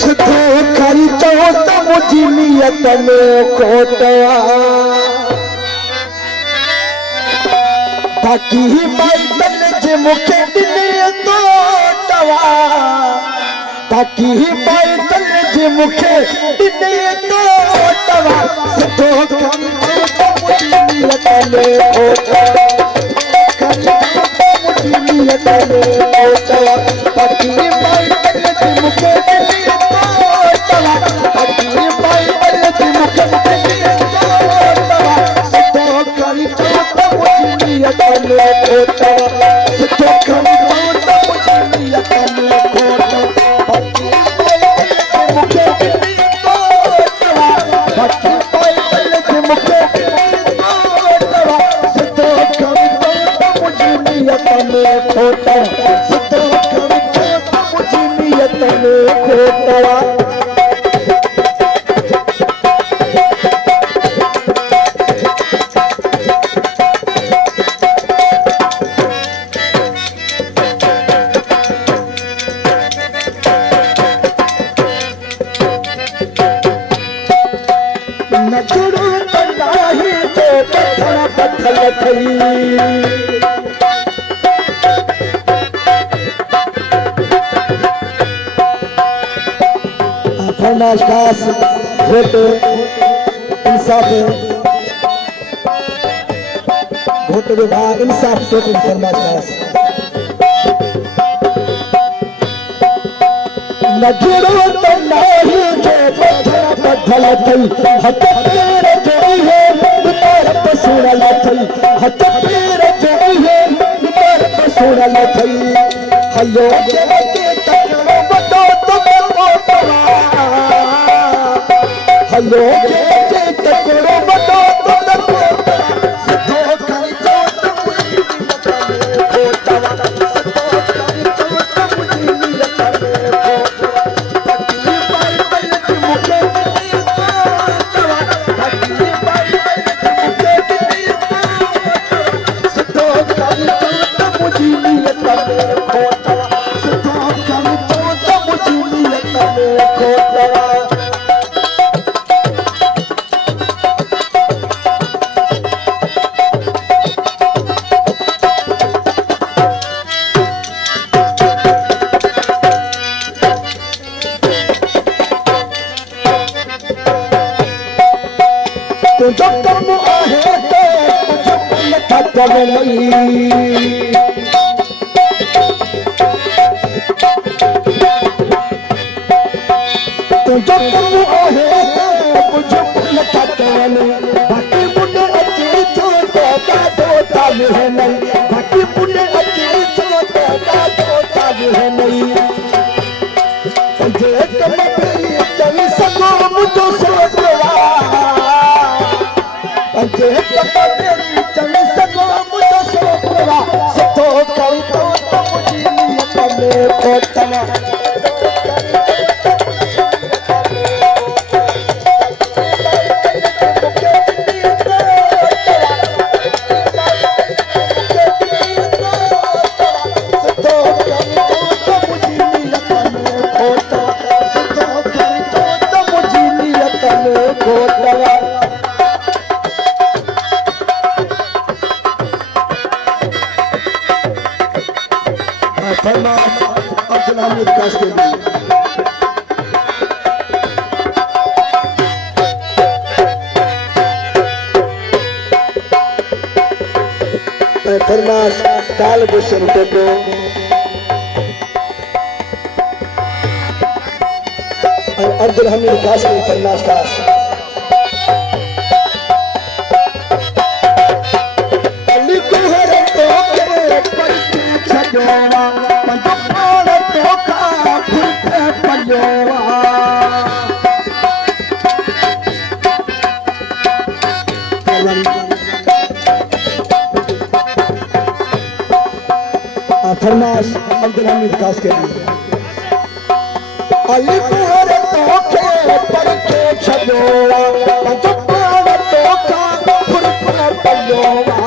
सिद्धो खरी चो त मुझी नियत में खोटवा ताकि माइटन जे मुखे दिने तोटवा ताकि माइटन जे मुखे दिने तोटवा सिद्धो खरी चो त मुझी नियत में खोटवा मुझी नियत में खोटवा ताकि माइटन जे मुखे दिने तोटवा ताकि माइटन जे मुखे दिने तोटवा सिद्धो खरी चो त मुझी नियत में खोटवा सिद्धो खरी चो त मुझी नियत में खोटवा ताकि माइटन जे मुखे दिने तोटवा ताकि माइटन जे मुखे दिने तोटवा सिद्धो खरी चो त मुझी नियत में खोटवा सिद्धो खरी चो त मुझी नियत में खोटवा फरमाश खास वोट इंसाफ वोट विभाग इंसाफ वोट फरमाश खास नजरो तो नहीं जो पत्थर थई हथ पेर जोई है बिमार पसुरल थई हथ पेर जोई है बिमार पसुरल थई हलो के तकड़ो बतो तुम मोटवा हलो के तकड़ो बतो तुम मोटवा सिद्धो खरी चो त मुझी नियत में खोटवा सिद्धो खरी चो त मुझी नियत में खोटवा ताकि माइटन जे मुखे दिने तोटवा ताकि माइटन जे मुखे दिने तोटवा सिद्धो खरी चो त मुझी नियत में खोटवा सिद्धो खरी चो त मुझी नियत में खोटवा जो कम आहे तो कुछ नथा कवई तो जो कम आहे तो कुछ नथा कवई बाकी मुंडे अचे तो दादो ताल है नहीं बाकी मुंडे अचे तो दादो ताल है नहीं जे कम पे चली सको मुझो सोचवा जे कमरे चली सको मुझो सोचवा सिद्धो खरी चो त मुझी नियत में खोटवा अब्दुल हमीद काश के लिए फरमाश तालिब हुसैन को अब्दुल हमीद काश के फरमाश काश अली को हर तो के पर छजोवा फरमाश अब्दुल हमीद खास के लिए अली पुहर तो के पर के छजोवा पंज पाव तो का फुर पर पलोवा